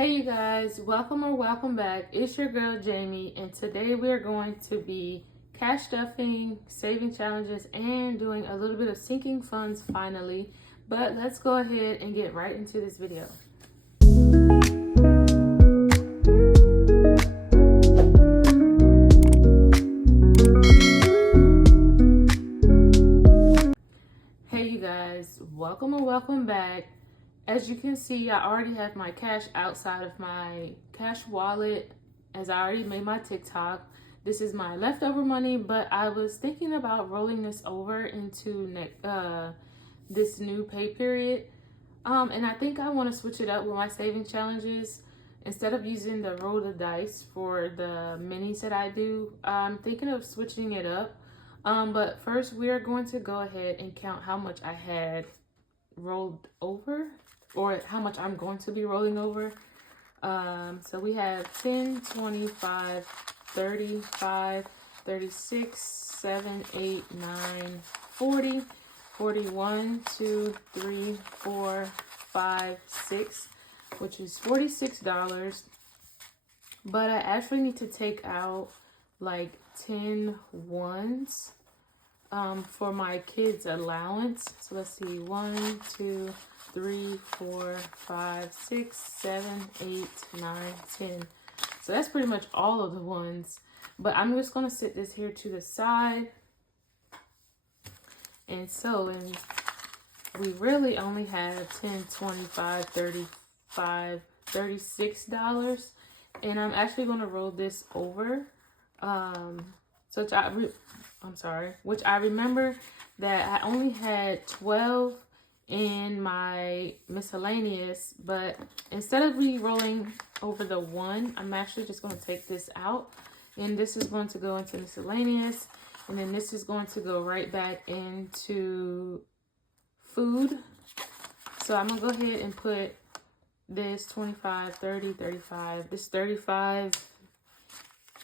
Hey you guys, welcome or welcome back. It's your girl Jamie, and today we are going to be cash stuffing, saving challenges, and doing a little bit of sinking funds finally. But let's go ahead and get right into this video. Hey you guys, welcome or welcome back. As you can see, I already have my cash outside of my cash wallet, as I already made my TikTok. This is my leftover money, but I was thinking about rolling this over into this new pay period. And I think I want to switch it up with my saving challenges. Instead of using the roll the dice for the minis that I do, I'm thinking of switching it up. But first, we are going to go ahead and count how much I had rolled over, or how much I'm going to be rolling over. So we have 10, 25, 35, 36, 7, 8, 9, 40, 41, 2, 3, 4, 5, 6, which is $46. But I actually need to take out like 10 ones for my kids' allowance. So let's see, 1, 2, 3, 4, 5, 6, 7, 8, 9, 10. So that's pretty much all of the ones. But I'm just going to set this here to the side. And we really only have 10, 25, 35, $36. And I'm actually going to roll this over. Which I remember that I only had 12 in my miscellaneous, but instead of re-rolling over the one, I'm actually just going to take this out, and this is going to go into miscellaneous, and then this is going to go right back into food. So I'm going to go ahead and put this 25, 30, 35, this 35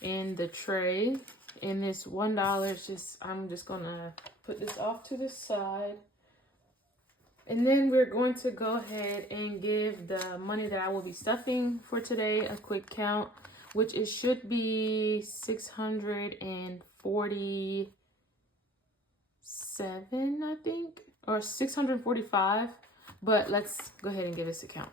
in the tray. And this $1 I'm just gonna put this off to the side. And then we're going to go ahead and give the money that I will be stuffing for today a quick count, which it should be 647, I think, or 645. But let's go ahead and give this a count.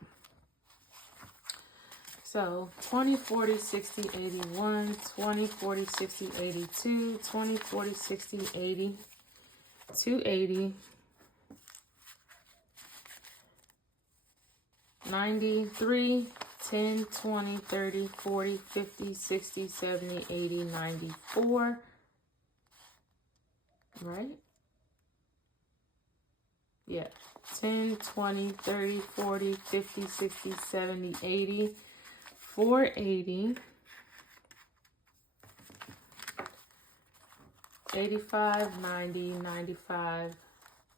So 20, 40, 60, 81, 20, 40, 60, 82, 20, 40, 60, 80, 280, 93, 10, 20, 30, 40, 50, 60, 70, 80, 94, right? Yeah, 10, 20, 30, 40, 50, 60, 70, 80, 480, 85, 90, 95,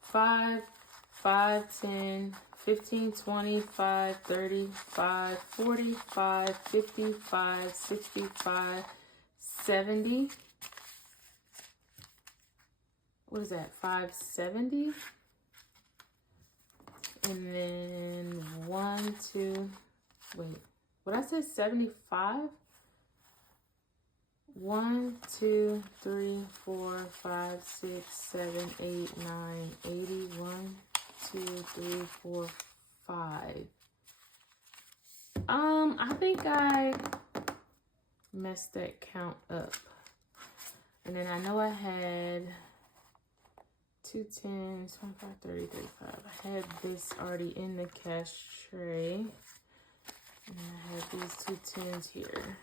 5, 5, 10, 15, 25, 35, 45, 55, 65, 70. What is that? 570. And then 1, 2, wait. What I said, 75? 1, 2, 3, 4, 5, 6, 7, 8, 9, 80. 1, 2, 3, 4, 5. I think I messed that count up. And then I know I had 2 10s, 25, 30, 35. I had this already in the cash tray. And I have these 2 10s here.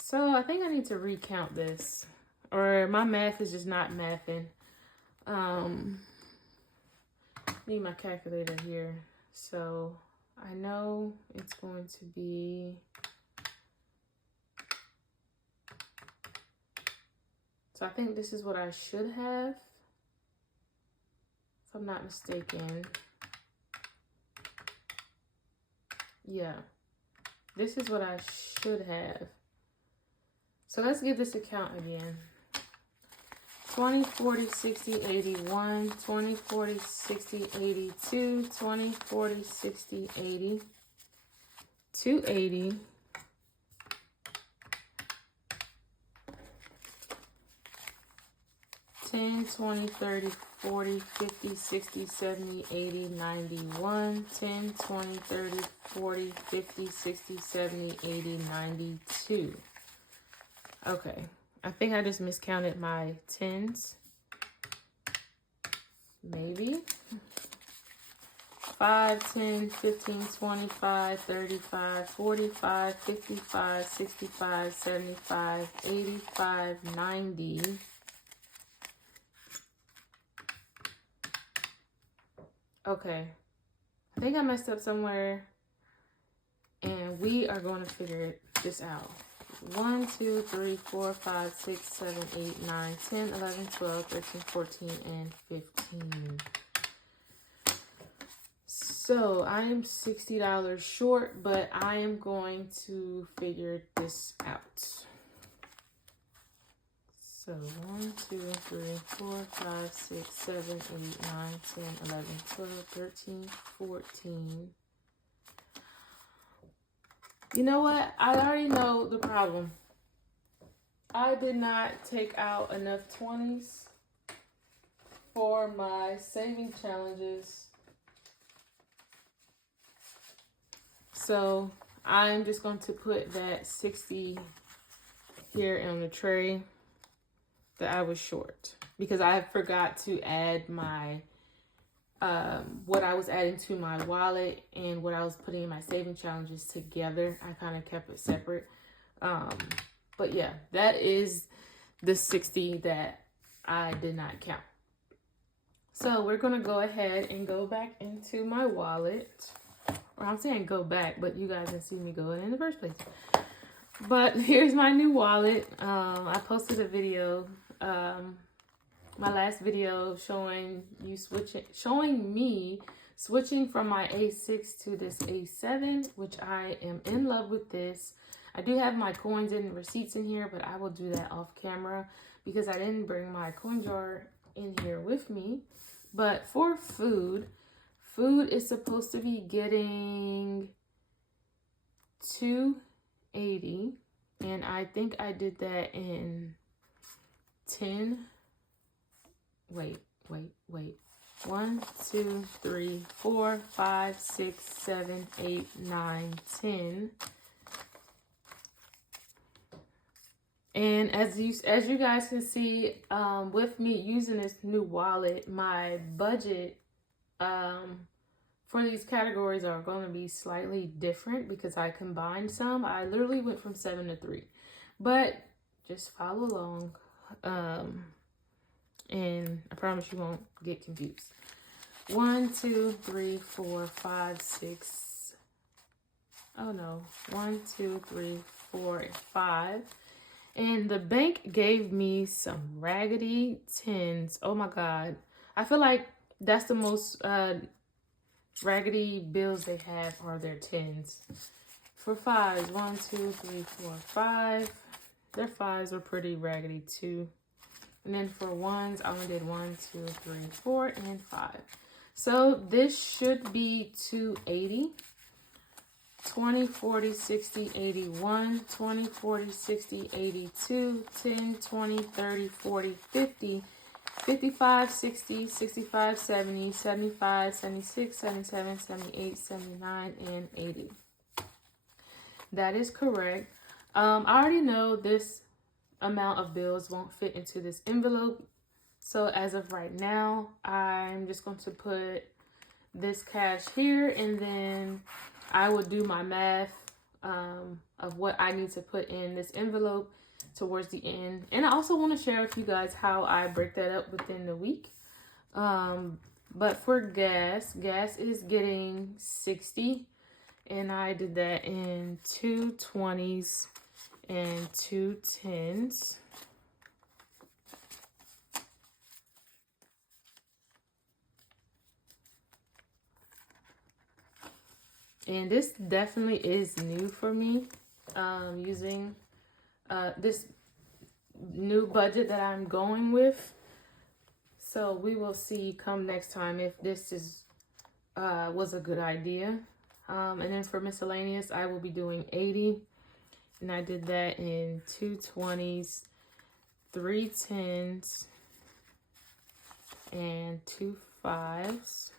So I think I need to recount this, or my math is just not mathing. Need my calculator here. So I know it's going to be, so I think this is what I should have, if I'm not mistaken. Yeah, this is what I should have. So let's give this a count again. 20, 40, 60, 81, 20, 40, 60, 82, 20, 40, 60, 80, 280. 10, 20, 30, 40, 50, 60, 70, 80, 91, 10, 20, 30, 40, 50, 60, 70, 80, 92. Okay, I think I just miscounted my tens. Maybe. 5, 10, 15, 25, 35, 45, 55, 65, 75, 85, 90. Okay, I think I messed up somewhere, and we are going to figure this out. 1, 2, 3, 4, 5, 6, 7, 8, 9, 10, 11, 12, 13, 14, and 15. So I am $60 short, but I am going to figure this out. So 1, 2, 3, 4, 5, 6, 7, 8, 9, 10, 11, 12, 13, 14. You know what? I already know the problem. I did not take out enough 20s for my saving challenges. So I'm just going to put that 60 here on the tray that I was short, because I forgot to add my what I was adding to my wallet and what I was putting in my saving challenges together. I kind of kept it separate. But yeah, that is the 60 that I did not count. So we're gonna go ahead and go back into my wallet. Or I'm saying go back, but you guys didn't see me go in the first place. But here's my new wallet. I posted a video, my last video showing me switching from my A6 to this A7, which I am in love with this. I do have my coins and receipts in here, but I will do that off camera because I didn't bring my coin jar in here with me. But for food is supposed to be getting $2.80, and I think I did that in 10. Wait. 1, 2, 3, 4, 5, 6, 7, 8, 9, 10. And as you guys can see, with me using this new wallet, my budget for these categories are going to be slightly different because I combined some. I literally went from 7 to 3, but just follow along. And I promise you won't get confused. 1, 2, 3, 4, 5, 6. Oh no. 1, 2, 3, 4, and 5. And the bank gave me some raggedy tens. Oh my God. I feel like that's the most raggedy bills they have are their tens. For fives, 1, 2, 3, 4, 5. Their fives are pretty raggedy too. And then for ones, I only did 1, 2, 3, 4, and 5. So this should be 280. 20, 40, 60, 81, 20, 40, 60, 82, 10, 20, 30, 40, 50, 55, 60, 65, 70, 75, 76, 77, 78, 79, and 80. That is correct. I already know this amount of bills won't fit into this envelope. So as of right now, I'm just going to put this cash here, and then I will do my math of what I need to put in this envelope towards the end. And I also want to share with you guys how I break that up within the week. But for gas is getting 60, and I did that in 2 20s and 2 10s. And this definitely is new for me, using this new budget that I'm going with. So we will see come next time if this is was a good idea. And then for miscellaneous, I will be doing 80. And I did that in 2 20s, 3 10s, and 2 5s.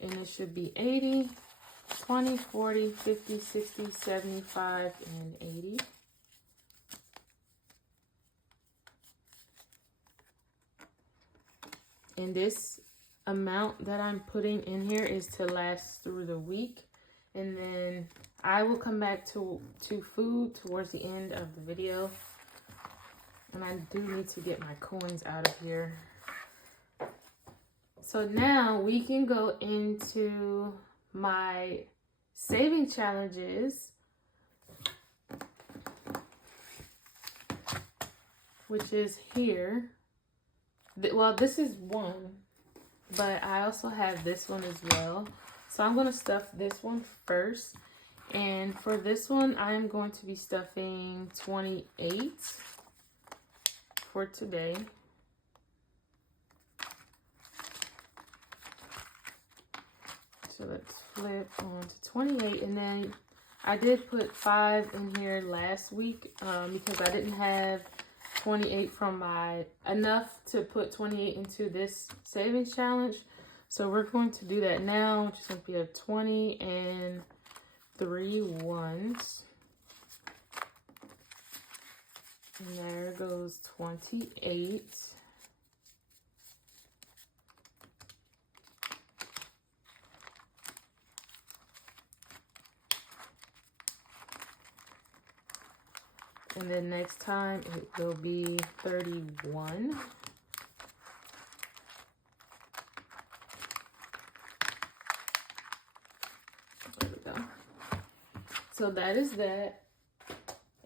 And it should be 80, 20, 40, 50, 60, 75, and 80. And this amount that I'm putting in here is to last through the week. And then I will come back to food towards the end of the video. And I do need to get my coins out of here. So now we can go into my saving challenges, which is here. Well, this is one, but I also have this one as well. So I'm going to stuff this one first. And for this one, I'm going to be stuffing 28 for today. So let's flip on to 28. And then I did put 5 in here last week because I didn't have 28 from enough to put 28 into this savings challenge. So we're going to do that now, which is going to be a 20 and 3 ones. And there goes 28. And then next time it will be 31. There we go. So that is that.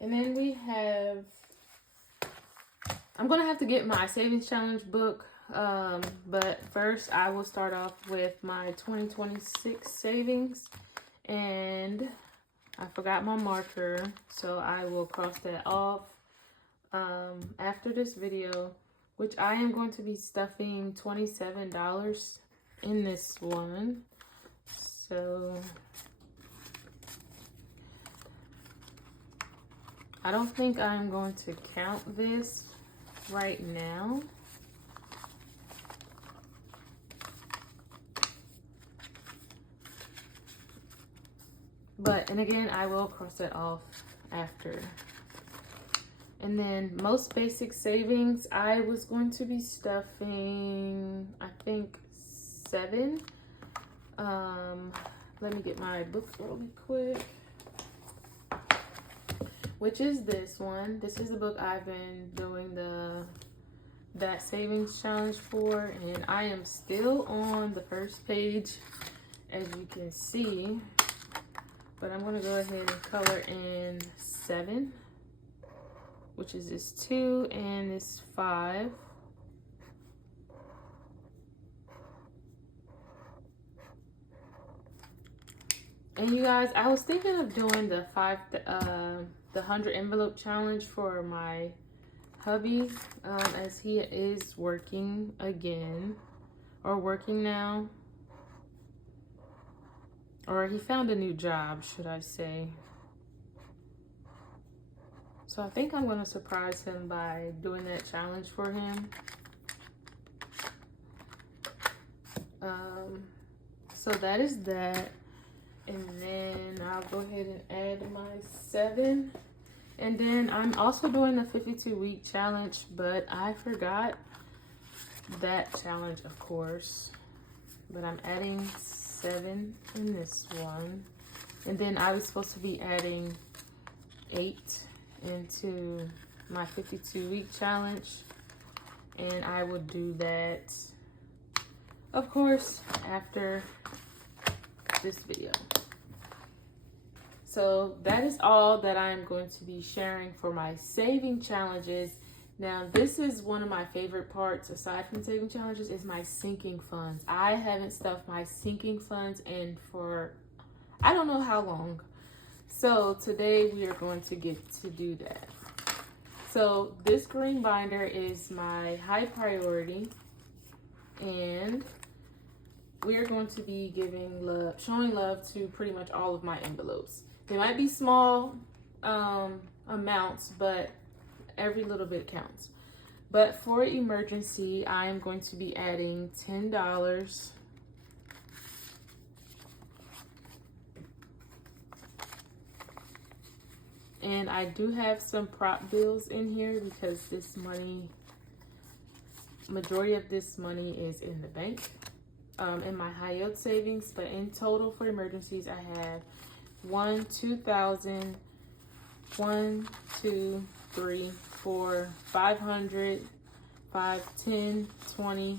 And then we have, I'm going to have to get my savings challenge book. But first I will start off with my 2026 savings. And I forgot my marker, so I will cross that off after this video, which I am going to be stuffing $27 in this one. So I don't think I'm going to count this right now. But, and again, I will cross that off after. And then most basic savings, I was going to be stuffing, I think, 7. Let me get my book really quick. Which is this one. This is the book I've been doing that savings challenge for. And I am still on the first page, as you can see. But I'm going to go ahead and color in 7, which is this 2 and this 5. And you guys, I was thinking of doing the 100 envelope challenge for my hubby, as he is working again, or working now. Or he found a new job, should I say. So I think I'm going to surprise him by doing that challenge for him. So that is that. And then I'll go ahead and add my 7. And then I'm also doing the 52-week challenge, but I forgot that challenge, of course. But I'm adding 7 in this one. And then I was supposed to be adding 8 into my 52-week challenge. And I will do that, of course, after this video. So that is all that I'm going to be sharing for my saving challenges. Now, this is one of my favorite parts, aside from saving challenges, is my sinking funds. I haven't stuffed my sinking funds in for I don't know how long. So today we are going to get to do that. So this green binder is my high priority. And we're going to be showing love to pretty much all of my envelopes. They might be small amounts, but every little bit counts. But for emergency, I am going to be adding $10. And I do have some prop bills in here because this money, majority of this money is in the bank, in my high yield savings. But in total for emergencies, I have 2,000, 3, 4, 500, 5, 10, 20,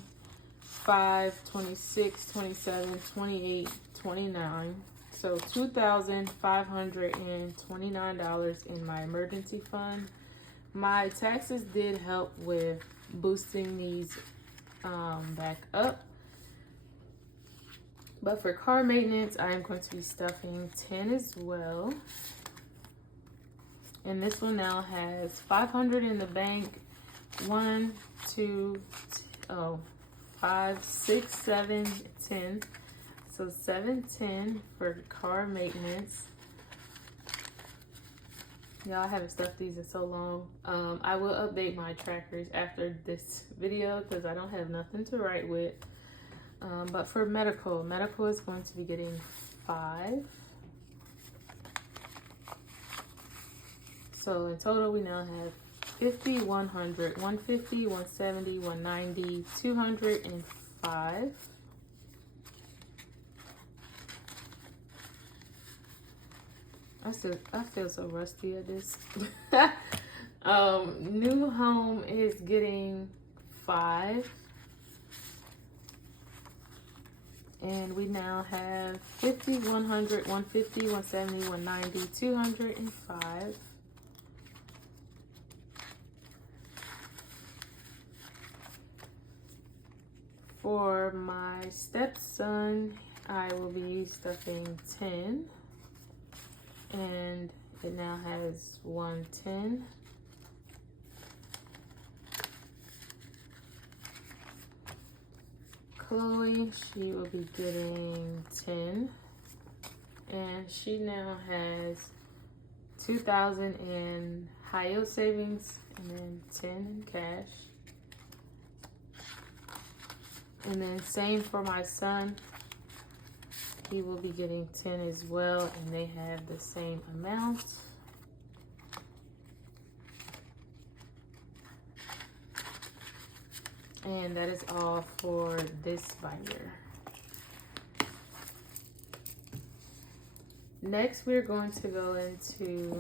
5, 26, 27, 28, 29. So $2,529 in my emergency fund. My taxes did help with boosting these back up. But for car maintenance, I am going to be stuffing 10 as well. And this one now has 500 in the bank. 1, 2, 5, 6, 7, 10. So $7.10 for car maintenance. Y'all, I haven't stuffed these in so long. I will update my trackers after this video because I don't have nothing to write with. But for medical is going to be getting 5. So in total, we now have 50, 100, 150, 170, 190, 205. I feel so rusty at this. New home is getting 5. And we now have 50, 100, 150, 170, 190, 205. For my stepson, I will be stuffing 10. And it now has 110. Chloe, she will be getting 10. And she now has 2,000 in high yield savings and then 10 in cash. And then same for my son. He will be getting 10 as well, and they have the same amount. And that is all for this binder. Next, we're going to go into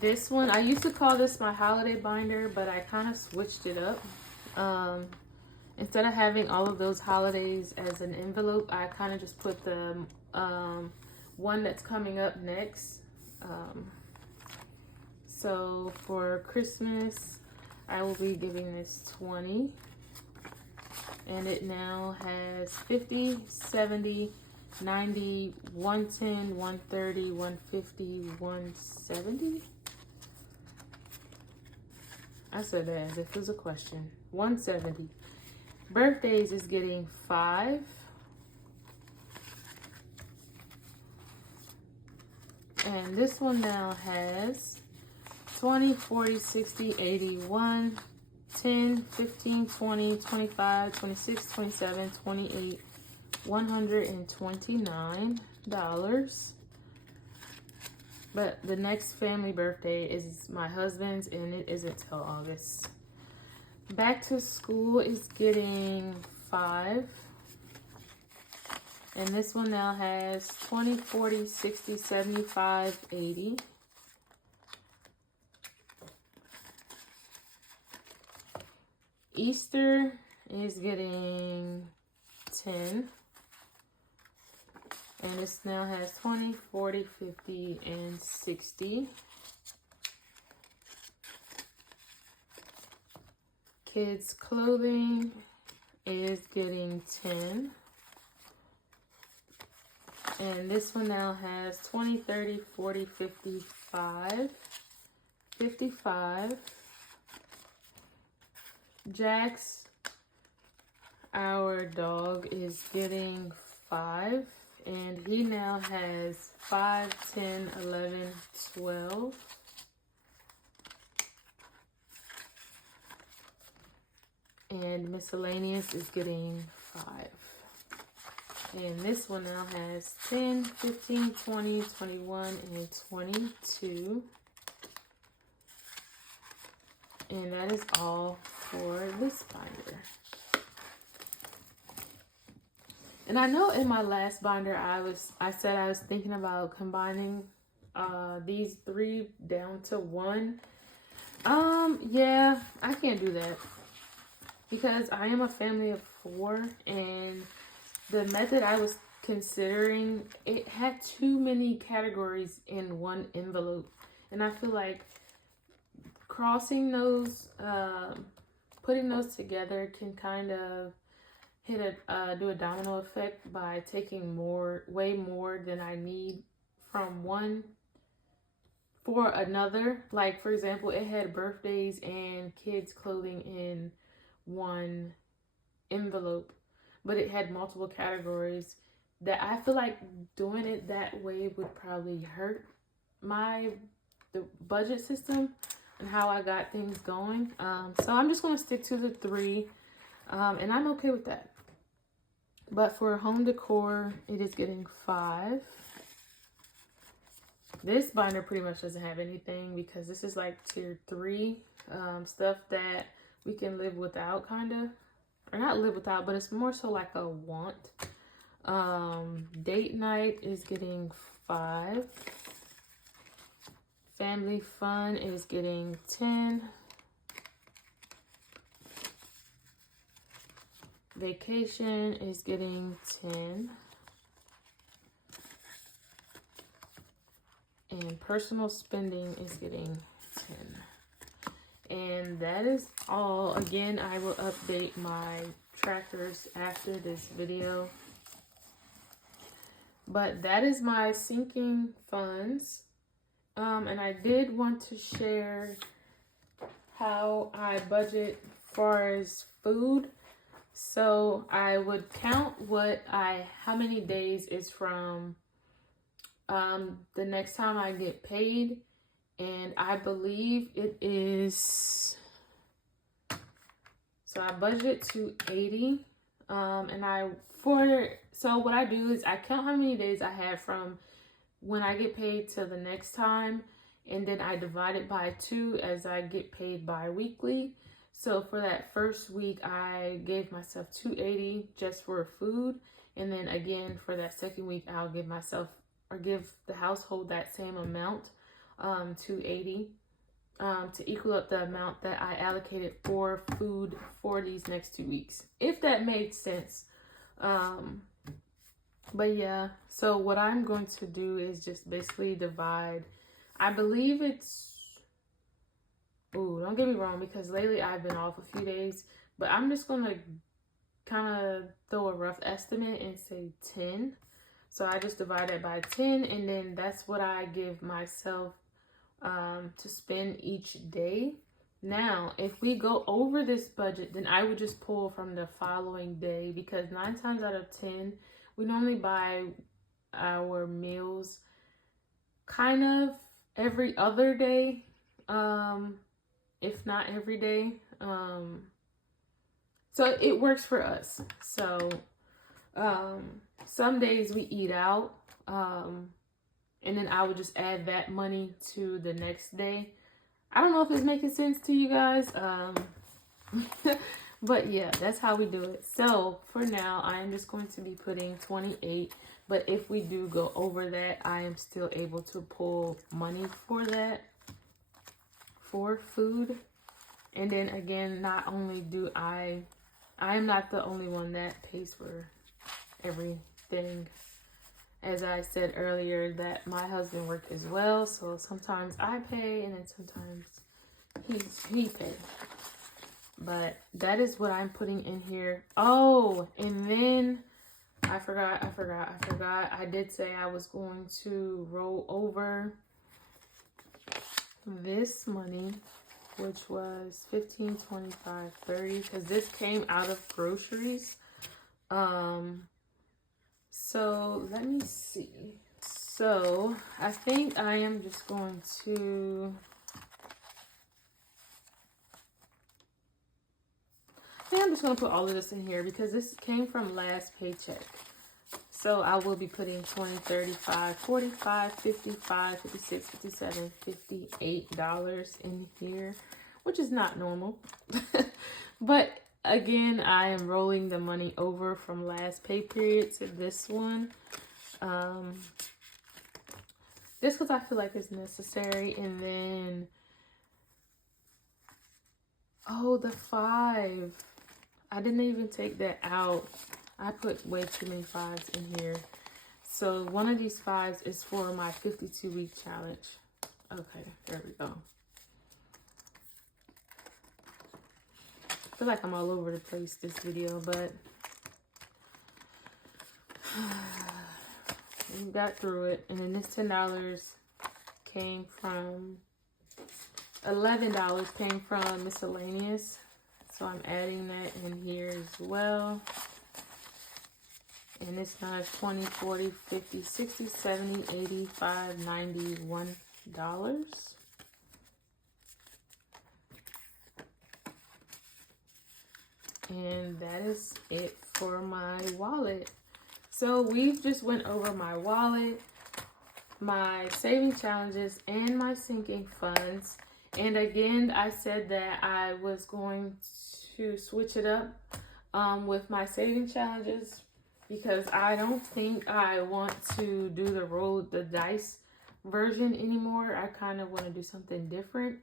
this one. I used to call this my holiday binder, but I kind of switched it up. Instead of having all of those holidays as an envelope, I kind of just put the one that's coming up next. So for Christmas, I will be giving this 20. And it now has 50, 70, 90, 110, 130, 150, 170. I said that as if it was a question. 170. Birthdays is getting 5. And this one now has 20, 40, 60, 81, 10, 15, 20, 25, 26, 27, 28, $129. But the next family birthday is my husband's, and it isn't till August. Back to school is getting 5. And this one now has 20, 40, 60, 75, 80. Easter is getting 10. And this now has 20, 40, 50, and 60. Kids clothing is getting 10. And this one now has 20, 30, 40, 55, 55. Jack's, our dog is getting 5, and he now has 5, 10, 11, 12. And miscellaneous is getting 5. And this one now has 10, 15, 20, 21, and 22. And that is all for this binder. And I know in my last binder I said I was thinking about combining these 3 down to 1. Yeah, I can't do that because I am a family of 4, and the method I was considering, it had too many categories in one envelope, and I feel like crossing those, putting those together can kind of do a domino effect by taking way more than I need from one for another. Like, for example, it had birthdays and kids clothing in one envelope, but it had multiple categories that I feel like doing it that way would probably hurt the budget system and how I got things going. So I'm just going to stick to the 3, and I'm okay with that. But for home decor, it is getting 5. This binder pretty much doesn't have anything because this is like tier 3 stuff that we can live without, kind of. Or not live without, but it's more so like a want. Date night is getting 5. Family fun is getting 10. Vacation is getting 10. And personal spending is getting 10. And that is all. Again, I will update my trackers after this video. But that is my sinking funds. And I did want to share how I budget as far as food. So I would count how many days is from the next time I get paid, and I believe it is, so I budget $280, so what I do is I count how many days I have from when I get paid till the next time, and then I divide it by 2 as I get paid bi-weekly. So for that first week, I gave myself $280 just for food. And then again, for that second week, I'll give myself, or give the household that same amount, $280, to equal up the amount that I allocated for food for these next 2 weeks, if that made sense. But yeah, so what I'm going to do is just basically divide, I believe it's, ooh, don't get me wrong, because lately I've been off a few days, but I'm just going to kind of throw a rough estimate and say 10. So I just divide it by 10, and then that's what I give myself to spend each day. Now, if we go over this budget, then I would just pull from the following day, because 9 times out of 10, we normally buy our meals kind of every other day, if not every day. So it works for us. So some days we eat out, and then I would just add that money to the next day. I don't know if it's making sense to you guys, but yeah, that's how we do it. So for now, I am just going to be putting 28, but if we do go over that, I am still able to pull money for that, for food. And then again, not only do I am not the only one that pays for everything. As I said earlier, that my husband works as well, so sometimes I pay and then sometimes he pays. But that is what I'm putting in here. Oh, and then I forgot. I did say I was going to roll over this money, which was 15, 25, 30, because this came out of groceries. So let me see. So I think I am just going to, I'm just going to put all of this in here because this came from last paycheck. So I will be putting 20, 35, 45, 55, 56, 57, $58 in here, which is not normal. But again, I am rolling the money over from last pay period to this one. Just because I feel like it's necessary. And then, oh, the 5. I didn't even take that out. I put way too many 5s in here. So one of these 5s is for my 52-week challenge. Okay, there we go. I feel like I'm all over the place this video, but we got through it. And then this $10 came from, $11 came from miscellaneous. So I'm adding that in here as well. And it's now 20, 40, 50, 60, 70, 85, $91. And that is it for my wallet. So we've just went over my wallet, my saving challenges, and my sinking funds. And again, I said that I was going to switch it up with my saving challenges because I don't think I want to do the roll the dice version anymore. I kind of want to do something different.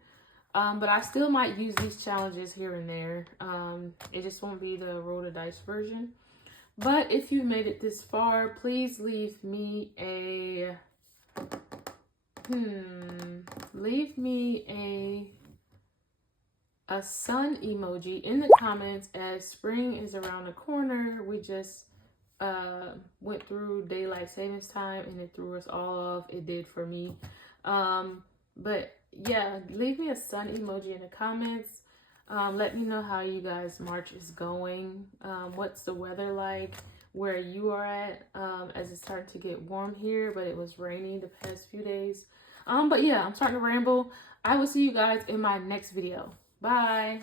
But I still might use these challenges here and there. It just won't be the roll the dice version. But if you made it this far, please leave me a sun emoji in the comments as spring is around the corner. We just went through daylight savings time and it threw us all off. It did for me. But yeah, leave me a sun emoji in the comments. Let me know how you guys' March is going. What's the weather like where you are at, as it's starting to get warm here, but it was rainy the past few days. But yeah, I'm starting to ramble. I will see you guys in my next video. Bye.